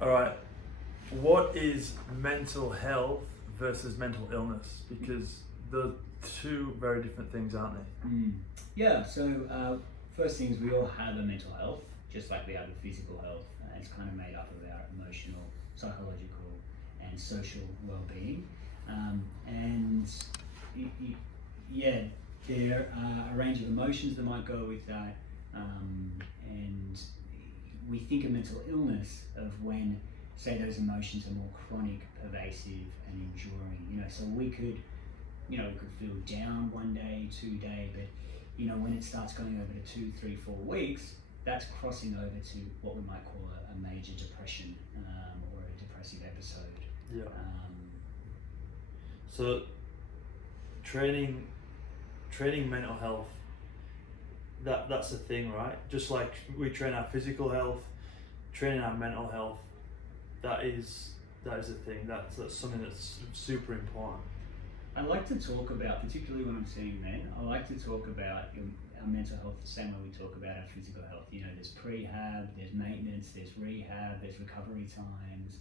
All right. What is mental health versus mental illness? Because they're two very different things, aren't they? Yeah, so first things, we all have a mental health, just like we have a physical health. It's kind of made up of our emotional, psychological, and social well-being. And yeah, there are a range of emotions that might go with that. And we think of mental illness of when, say, those emotions are more chronic, pervasive, and enduring. So we could feel down one day, 2 day, but when it starts going over to 2, 3, 4 weeks, that's crossing over to what we might call a major depression or a depressive episode. Yeah. So training mental health, that's the thing, right? Just like we train our physical health, training our mental health, that is a thing. That's something that's super important. I like to talk about, particularly when I'm seeing men, I like to talk about our mental health the same way we talk about our physical health. There's prehab, there's maintenance, there's rehab, there's recovery times.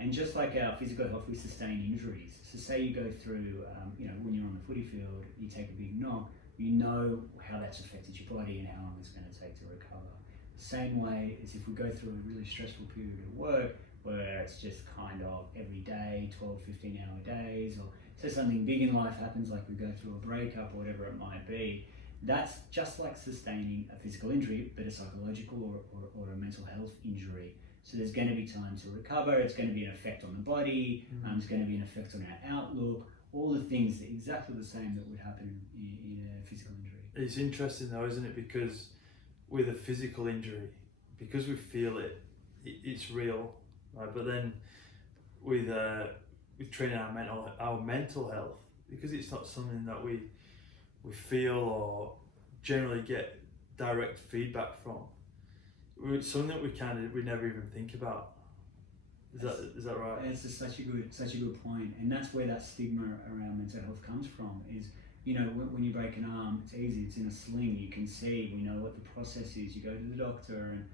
And just like our physical health, we sustain injuries. So say you go through, when you're on the footy field, you take a big knock, you know how that's affected your body and how long it's going to take to recover. The same way as if we go through a really stressful period at work, where it's just kind of every day, 12, 15 hour days, or so something big in life happens, like we go through a breakup or whatever it might be, that's just like sustaining a physical injury, but a psychological or a mental health injury. So there's going to be time to recover, it's going to be an effect on the body, it's going to be an effect on our outlook, all the things that exactly the same that would happen in a physical injury. It's interesting though, isn't it? Because with a physical injury, because we feel it, it's real, right? But then with training our mental health, because it's not something that we feel or generally get direct feedback from, it's something that we never even think about. Is that right? It's such a good point, and that's where that stigma around mental health comes from. Is when you break an arm, it's easy. It's in a sling. You can see. We know what the process is. You go to the doctor,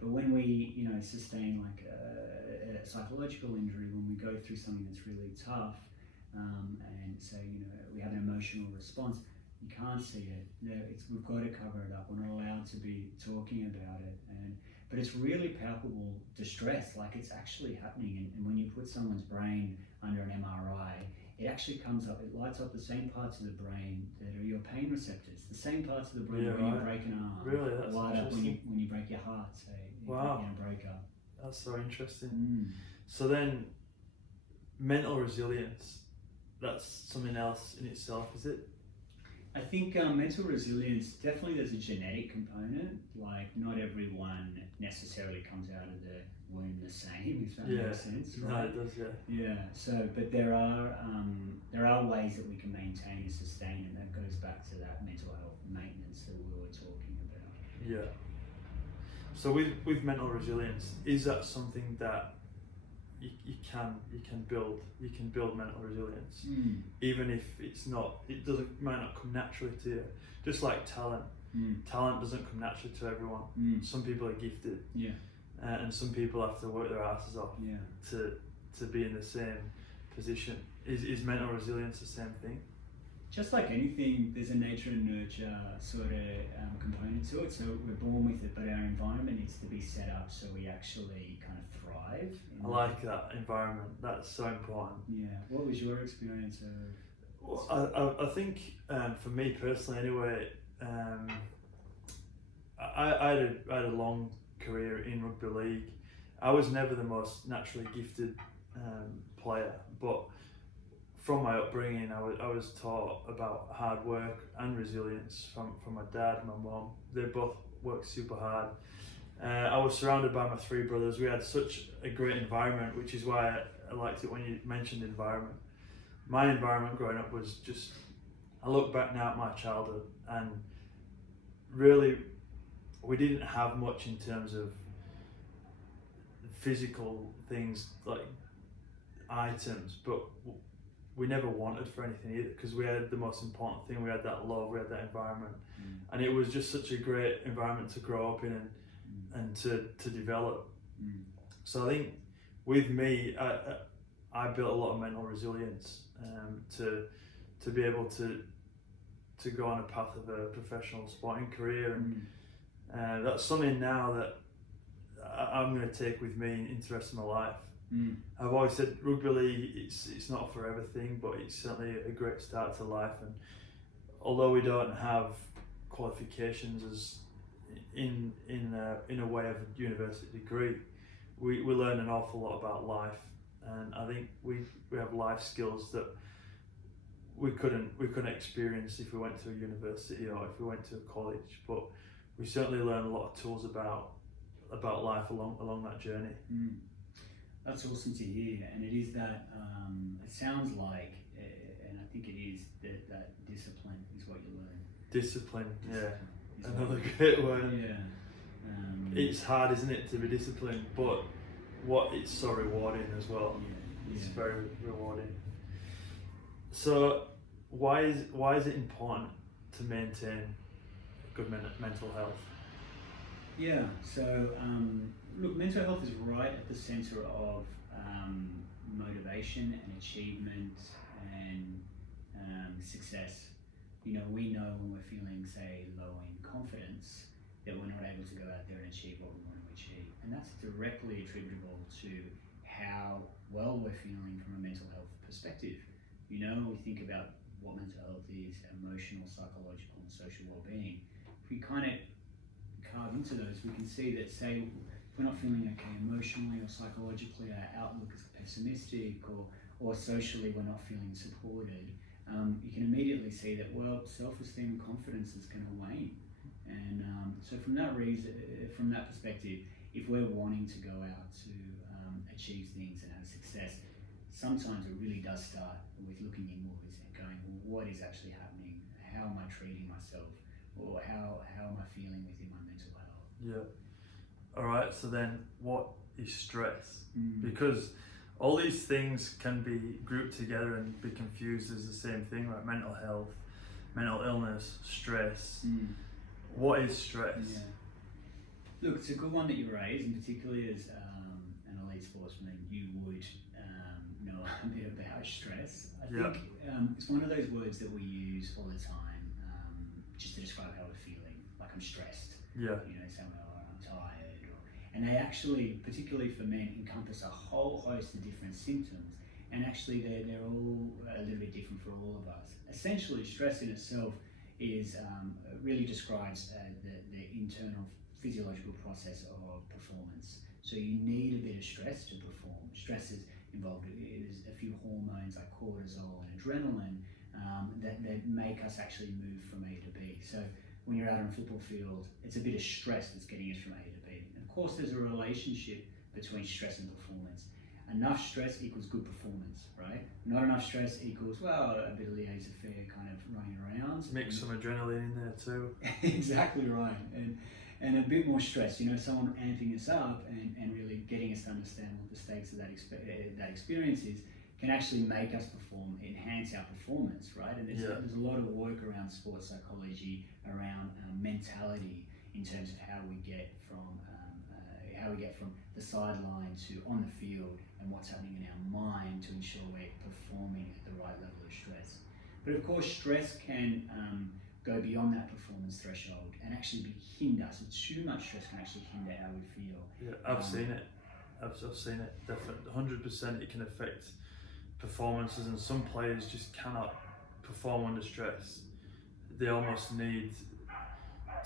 but when we sustain like a psychological injury, when we go through something that's really tough, and say we have an emotional response, you can't see it. We've got to cover it up. We're not allowed to be talking about it, but it's really palpable distress, like it's actually happening. And when you put someone's brain under an MRI, it actually comes up, it lights up the same parts of the brain that are your pain receptors. The same parts of the brain when you break an arm. Really? That's light up when you break your heart, say, wow. in a breakup. That's so interesting. So then, mental resilience, that's something else in itself, is it? I think mental resilience, definitely there's a genetic component. Like not everyone necessarily comes out of the womb the same, if that makes sense. Right? No, it does, Yeah. So, but there are ways that we can maintain and sustain, and that goes back to that mental health maintenance that we were talking about. Yeah. So with mental resilience, is that something that you can build mental resilience, even if it might not come naturally to you. Just like talent, talent doesn't come naturally to everyone. Some people are gifted, and some people have to work their asses off to be in the same position. Is mental resilience the same thing? Just like anything, there's a nature and nurture sort of component to it. So we're born with it, but our environment needs to be set up so we actually kind of thrive. I like that environment. That's so important. Yeah. What was your experience of? Well, I think for me personally, anyway, I had a long career in rugby league. I was never the most naturally gifted player, but from my upbringing, I was taught about hard work and resilience from my dad and my mum. They both worked super hard. I was surrounded by my 3 brothers. We had such a great environment, which is why I liked it when you mentioned environment. My environment growing up was just, I look back now at my childhood, and really we didn't have much in terms of physical things like items, but we never wanted for anything either, because we had the most important thing. We had that love, we had that environment, and it was just such a great environment to grow up in and to develop. So I think with me, I built a lot of mental resilience to be able to go on a path of a professional sporting career, and that's something now that I'm going to take with me into the rest of my life. I've always said rugby league, it's not a forever thing, but it's certainly a great start to life. And although we don't have qualifications as in a way of a university degree, we learn an awful lot about life, and I think we have life skills that we couldn't experience if we went to a university or if we went to a college. But we certainly learn a lot of tools about life along that journey. That's awesome to hear, and it is that. It sounds like, and I think it is that discipline is what you learn. Discipline, yeah, another great word. Yeah. It's hard, isn't it, to be disciplined, but it's so rewarding as well. Yeah. It's very rewarding. So, why is it important to maintain good mental health? Yeah. So, look, mental health is right at the center of motivation and achievement and success. You know, we know when we're feeling, say, low in confidence, that we're not able to go out there and achieve what we want to achieve. And that's directly attributable to how well we're feeling from a mental health perspective. You know, we think about what mental health is: emotional, psychological, and social well-being. If we kind of carve into those, we can see that, say, if we're not feeling okay emotionally or psychologically, our outlook is pessimistic, or socially we're not feeling supported, you can immediately see that, well, self-esteem and confidence is going to wane. And so from that perspective, if we're wanting to go out to achieve things and have success, sometimes it really does start with looking inwards and going, well, what is actually happening? How am I treating myself? Or how am I feeling within my mental health? Yeah. All right. So then, what is stress? Because all these things can be grouped together and be confused as the same thing, like mental health, mental illness, stress. What is stress? Yeah. Look, it's a good one that you raise, and particularly as an elite sportsman, you would know a bit about stress. I think it's one of those words that we use all the time, just to describe how we're feeling. Like, I'm stressed. Yeah. You know, saying, oh, I'm tired. And they actually, particularly for men, encompass a whole host of different symptoms. And actually, they're all a little bit different for all of us. Essentially, stress in itself is really describes the internal physiological process of performance. So you need a bit of stress to perform. Stress is involved in a few hormones like cortisol and adrenaline that make us actually move from A to B. So when you're out on a football field, it's a bit of stress that's getting us from A to B. And of course, there's a relationship between stress and performance. Enough stress equals good performance, right? Not enough stress equals, well, a bit of laissez-faire kind of running around. Mix some adrenaline in there too. Exactly right. And a bit more stress, you know, someone amping us up and really getting us to understand what the stakes of that experience is, can actually make us perform, enhance our performance, right? And there's a lot of work around sports psychology, around mentality, in terms of how we get from the sideline to on the field, and what's happening in our mind to ensure we're performing at the right level of stress. But of course, stress can go beyond that performance threshold and actually hinder. So too much stress can actually hinder how we feel. Yeah, I've seen it. I've seen it. Definitely, 100%. It can affect performances, and some players just cannot perform under stress. They almost need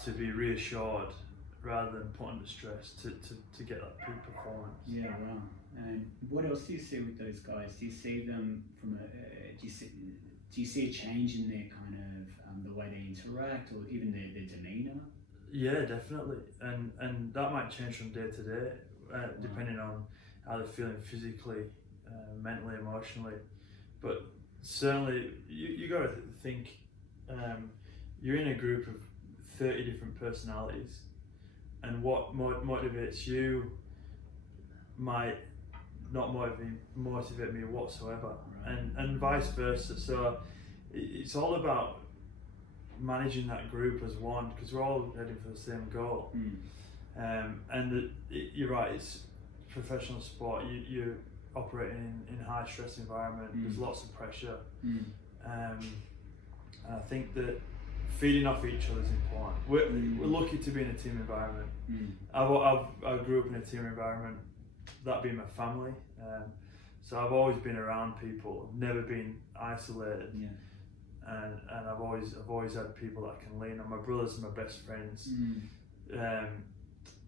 to be reassured rather than put under stress to get that peak performance. Yeah, wow. And what else do you see with those guys? Do you see them from do you see a change in their kind of the way they interact, or even their demeanour? Yeah, definitely. And that might change from day to day, depending on how they're feeling physically, mentally, emotionally. But certainly, you got to think, you're in a group of 30 different personalities, and what motivates you might not motivate me whatsoever, right. and vice versa. So it's all about managing that group as one, because we're all heading for the same goal. And you're right, it's professional sport, you're operating in high stress environment. There's lots of pressure, and I think that feeding off each other is important. We're lucky to be in a team environment. I grew up in a team environment, that being my family. So I've always been around people. I've never been isolated. And I've always had people that I can lean on. My brothers are my best friends.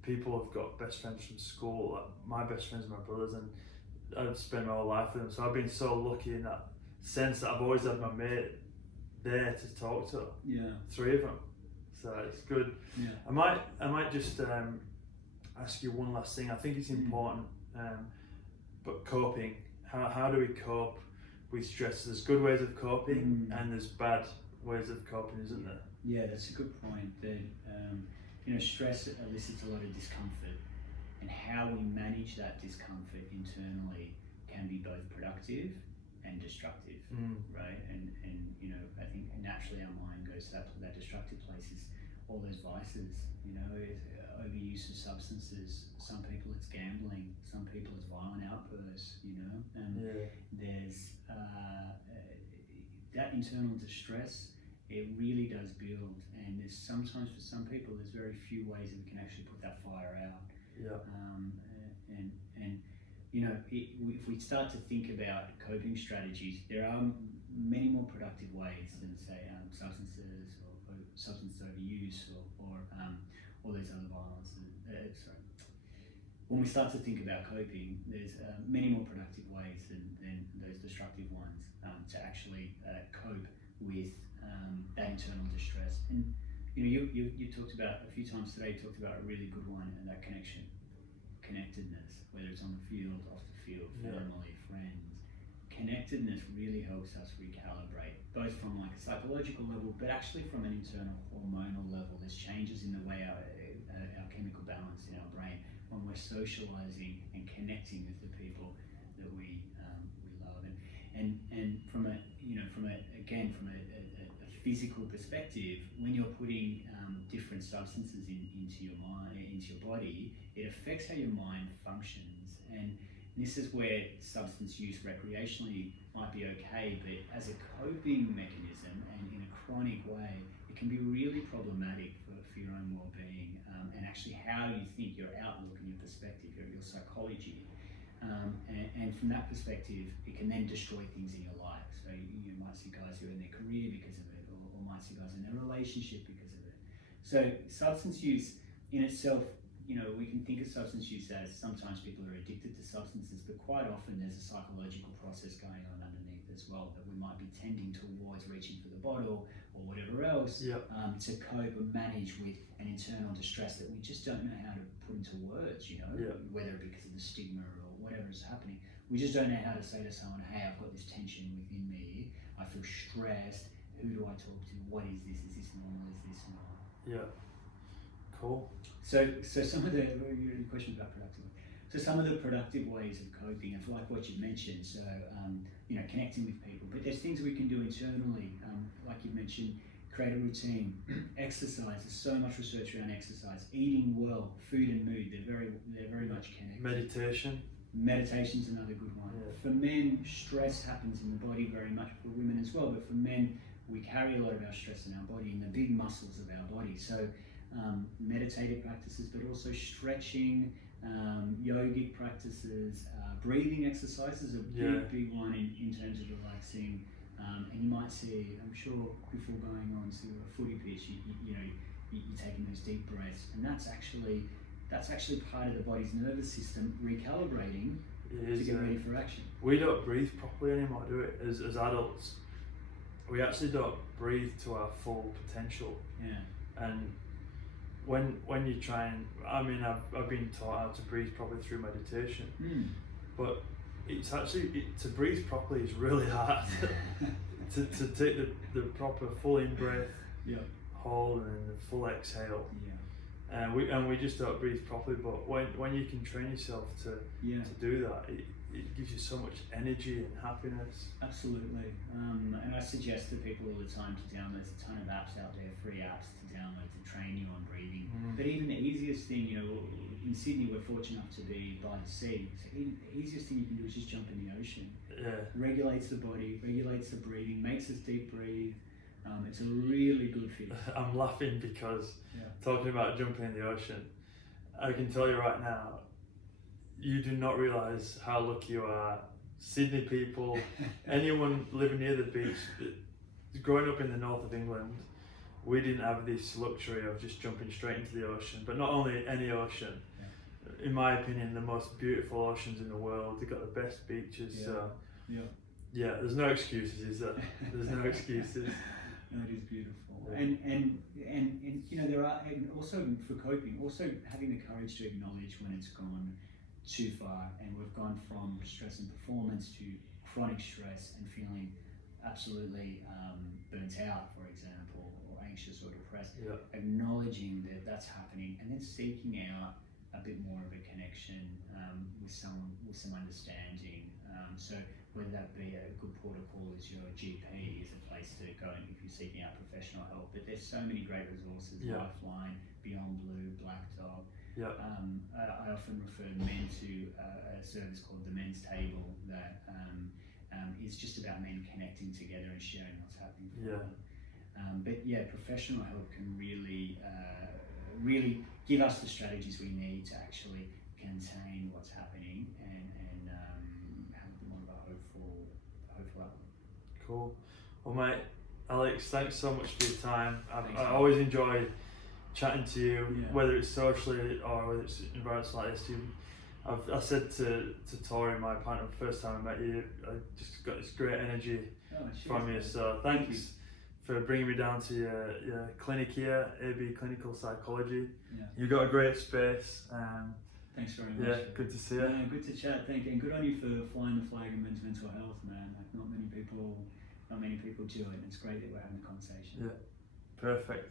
People have got best friends from school. Like my best friends are my brothers, and I've spent my whole life with them. So I've been so lucky in that sense that I've always had my mate there to talk to. Three of them. So it's good. I might just ask you one last thing. I think it's important, but coping. How do we cope with stress? There's good ways of coping, and there's bad ways of coping, isn't there? Yeah, that's a good point. That stress elicits a lot of discomfort, and how we manage that discomfort internally can be both productive and destructive, right? And I think naturally our mind goes to that destructive places. All those vices, overuse of substances. Some people it's gambling. Some people it's violent outbursts. There's that internal distress. It really does build, and there's sometimes for some people there's very few ways that we can actually put that fire out. If we start to think about coping strategies, there are many more productive ways than say substances or substance overuse or all these other violence. When we start to think about coping, there's many more productive ways than those destructive ones to actually cope with that internal distress. And you talked about a few times today. You talked about a really good one, and that connectedness, whether it's on the field, off the field, family, friends. Connectedness really helps us recalibrate, both from like a psychological level, but actually from an internal hormonal level. There's changes in the way our chemical balance in our brain when we're socializing and connecting with the people that we love. And from a physical perspective, when you're putting different substances into your mind, into your body, it affects how your mind functions. And this is where substance use recreationally might be okay, but as a coping mechanism and in a chronic way, it can be really problematic for your own well-being, and actually how you think, your outlook and your perspective, your psychology. And from that perspective, it can then destroy things in your life. So you might see guys who are in their career because of it, or might see guys in their relationship because of it. So substance use in itself, we can think of substance use as sometimes people are addicted to substances, but quite often there's a psychological process going on underneath as well, that we might be tending towards reaching for the bottle or whatever else to cope or manage with an internal distress that we just don't know how to put into words, whether because of the stigma or whatever is happening. We just don't know how to say to someone, hey, I've got this tension within me, I feel stressed, who do I talk to, what is this normal, is this not? Cool. So some of the question about productive. So some of the productive ways of coping, and like what you mentioned, so connecting with people. But there's things we can do internally, like you mentioned, create a routine, exercise. There's so much research around exercise, eating well, food and mood. They're very much connected. Meditation's another good one. For men, stress happens in the body very much. For women as well, but for men, we carry a lot of our stress in our body, in the big muscles of our body. So meditative practices, but also stretching, yogic practices, breathing exercises, a big one in terms of relaxing. And you might see, I'm sure, before going on to a footy pitch, you're taking those deep breaths, and that's actually part of the body's nervous system recalibrating to get ready for action. We don't breathe properly anymore, do we? As adults, we actually don't breathe to our full potential. And when you try and, I've been taught how to breathe properly through meditation, but it's actually, to breathe properly is really hard. to take the proper full in breath, hold, and then the full exhale. and we just don't breathe properly. But when you can train yourself to do that, it gives you so much energy and happiness. Absolutely. And I suggest to people all the time to download. There's a ton of apps out there, free apps to download to train you on breathing. But even the easiest thing, in Sydney we're fortunate enough to be by the sea. So even the easiest thing you can do is just jump in the ocean. Yeah. Regulates the body, regulates the breathing, makes us deep breathe. It's a really good fit. I'm laughing because talking about jumping in the ocean, I can tell you right now, you do not realise how lucky you are. Sydney people, anyone living near the beach, growing up in the north of England, we didn't have this luxury of just jumping straight into the ocean. But not only any ocean, in my opinion, the most beautiful oceans in the world. They've got the best beaches. So there's no excuses, is there? There's no excuses. No, it is beautiful, and there are, and also for coping, also having the courage to acknowledge when it's gone too far, and we've gone from stress and performance to chronic stress and feeling absolutely burnt out, for example, or anxious or depressed. Acknowledging that that's happening, and then seeking out a bit more of a connection with someone, with some understanding. So whether that be a good protocol is your GP, is a place to go and if you're seeking out professional help. But there's so many great resources, Lifeline, Beyond Blue, Black Dog. I often refer men to a service called the Men's Table that is just about men connecting together and sharing what's happening for them. But professional help can really give us the strategies we need to actually contain what's happening and have a bit more of a hopeful outlook. Cool. Well, mate, Alex, thanks so much for your time. I always enjoy chatting to you, whether it's socially or whether it's environments like this. I said to Tori, my partner, the first time I met you, I just got this great energy from you. So thanks for bringing me down to your clinic here, AB Clinical Psychology. You've got a great space. Thanks very much. Yeah, good to see you. Good to chat. Thank you, and good on you for flying the flag of men's mental health, man. Like not many people do it. And it's great that we're having a conversation. Yeah, perfect.